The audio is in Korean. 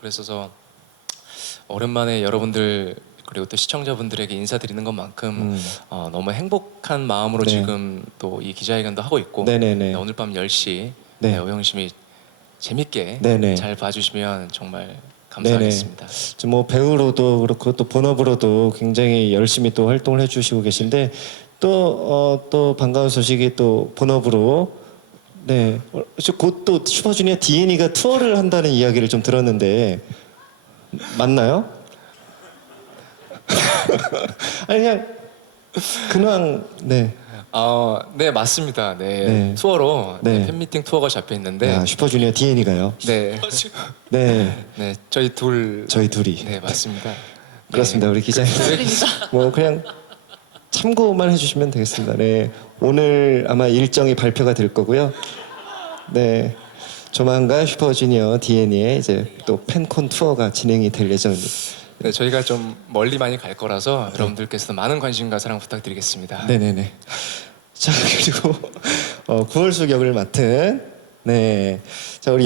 그래서 오랜만에 여러분들 그리고 또 시청자분들에게 인사드리는 것만큼 음. 어, 너무 행복한 마음으로 네. 지금 또 이 기자회견도 하고 있고 네네네. 네, 오늘 밤 10시 네. 네, 오영심이 재밌게 네네. 잘 봐주시면 정말 감사하겠습니다. 지금 뭐 배우로도 그렇고 또 본업으로도 굉장히 열심히 또 활동을 해주시고 계신데 또 어, 또 반가운 소식이 또 본업으로 네 곧또 슈퍼주니어 DN이가 투어를 한다는 이야기를 좀 들었는데 맞나요? 아니 그냥 근황 네. 어, 네 맞습니다. 네, 네. 투어로 네. 네, 팬미팅 투어가 잡혀 있는데 아, 슈퍼주니어 DN이가요. 네, 네 네 저희 둘 저희 둘이 네 맞습니다. 그렇습니다 우리 기자님. 뭐 그냥 참고만 해주시면 되겠습니다. 네 오늘 아마 일정이 발표가 될 거고요. 네 조만간 슈퍼주니어 DNA의 이제 또 팬콘 투어가 진행이 될 예정입니다. 네, 저희가 좀 멀리 많이 갈 거라서 여러분들께서 많은 관심과 사랑 부탁드리겠습니다. 네네네. 자 그리고 어, 구월수 역을 맡은 네 자 우리